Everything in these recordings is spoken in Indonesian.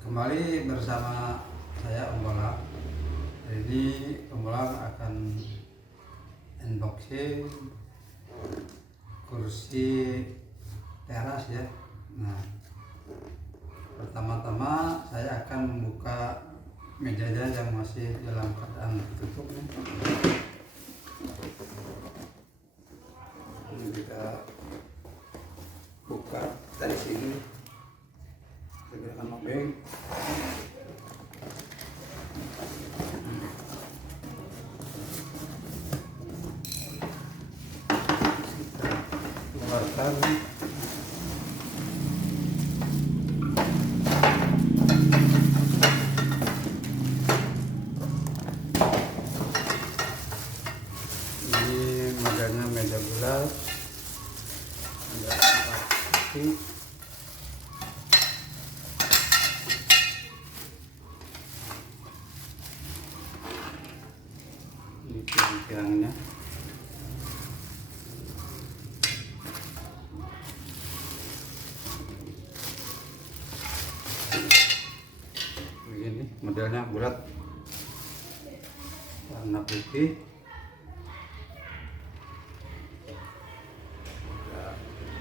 Kembali bersama saya Om Bolang. Jadi Om Bolang akan unboxing kursi teras ya. Nah, pertama-tama saya akan membuka mejanya yang masih dalam keadaan tertutup nih. Ini kita buka dari sini. Kita akan lobeng. Keluarkan ini mejanya, meja bulat, ada 4 titik. Ini tiang-tiangnya. Begini modelnya, bulat, warna putih.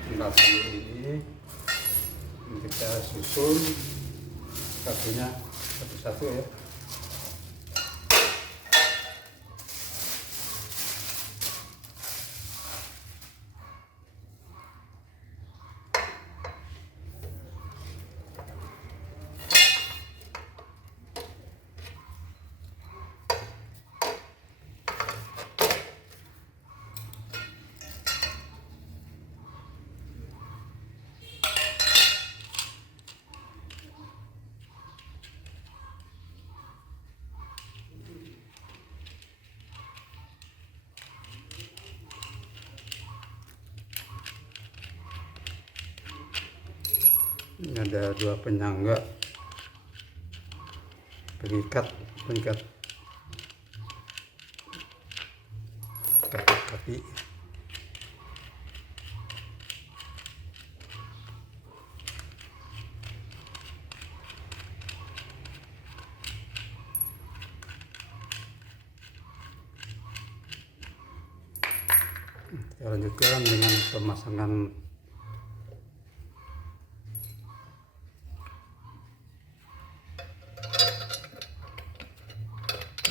Tinggal ini kita susun kakinya satu-satu ya. Ini ada 2 penyangga pengikat kaki. Kita lanjutkan dengan pemasangan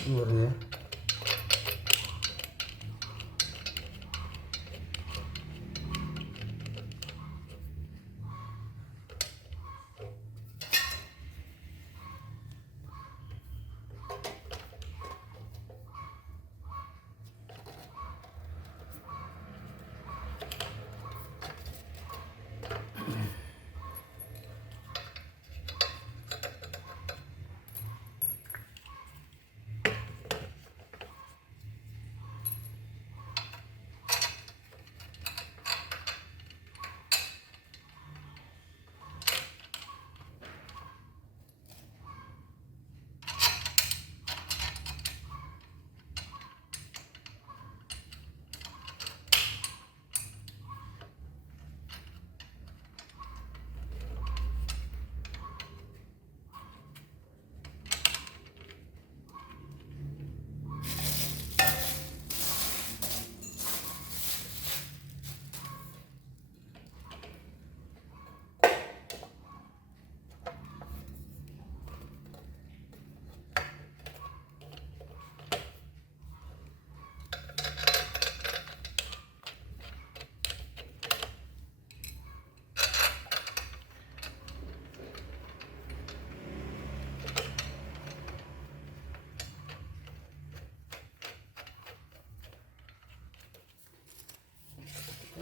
murnya.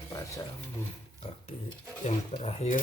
Pasang kaki yang terakhir.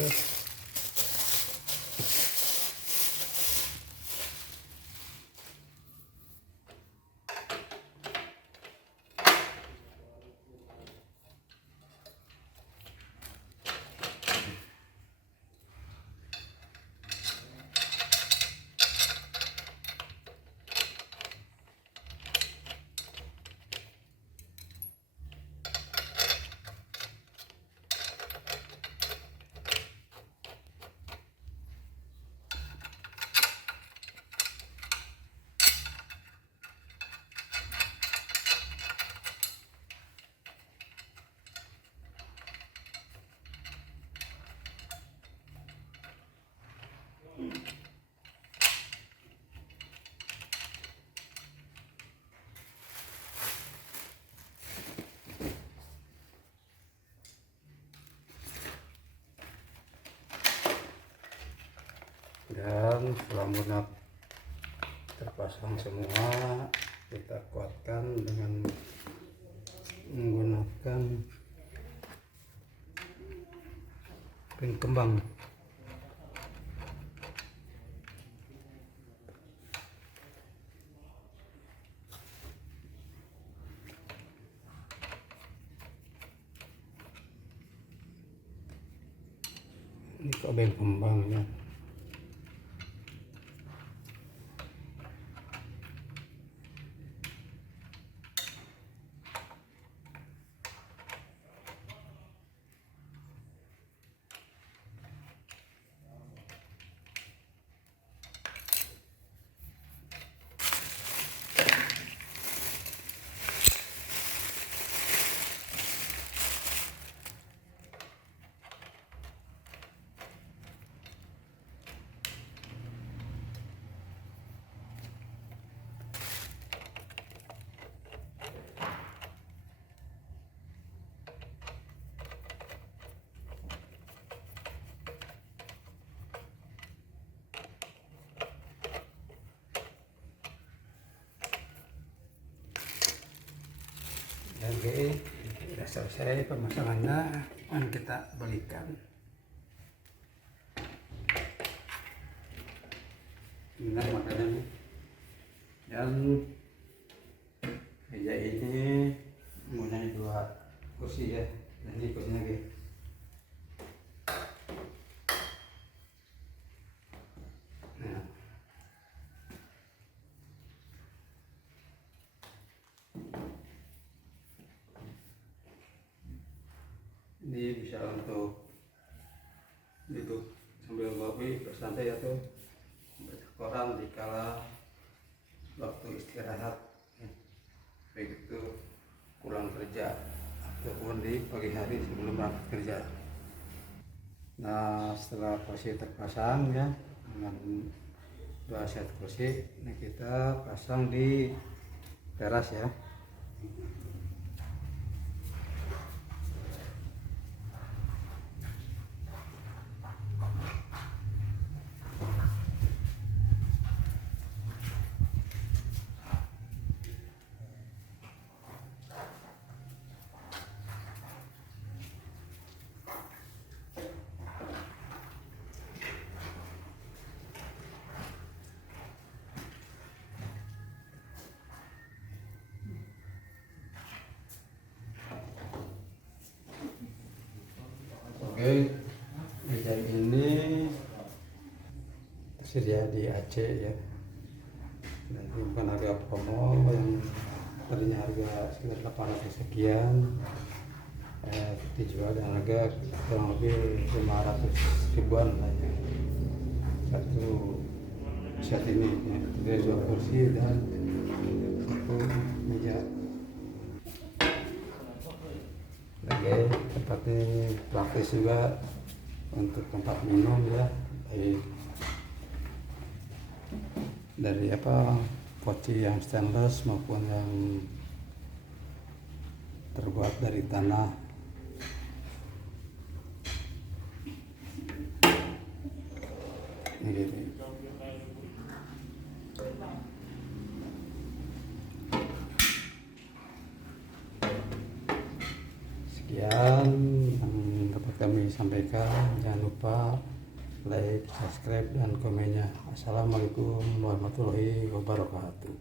Dan setelah lunak terpasang semua, kita kuatkan dengan menggunakan pin kembang. Ini kabel kembangnya. Oke, sudah selesai pemasangannya, akan kita balikan. Nah, makanya nih, dan meja ini mempunyai 2 kursi ya. Dan ini kursinya gitu. Nah, ini bisa untuk duduk sambil ngopi bersantai atau baca koran di kala waktu istirahat, baik itu pulang kerja ataupun di pagi hari sebelum berangkat kerja. Nah, setelah kursi terpasang ya dengan 2 set kursi, ini kita pasang di teras ya. Oke, meja ini tersedia di Aceh ya. Dan ini bukan harga promo yang tadinya harga sekitar 800 sekian, dijual dengan harga kurang lebih 500 ribuan lah ya. Satu set ini ya, 2 kursi dan 1 meja. Oke, tempat ini praktis juga untuk tempat minum ya, baik dari poci yang stainless maupun yang terbuat dari tanah. Ini gitu. Sekian yang dapat kami sampaikan. Jangan lupa like, subscribe, dan komennya. Assalamualaikum warahmatullahi wabarakatuh.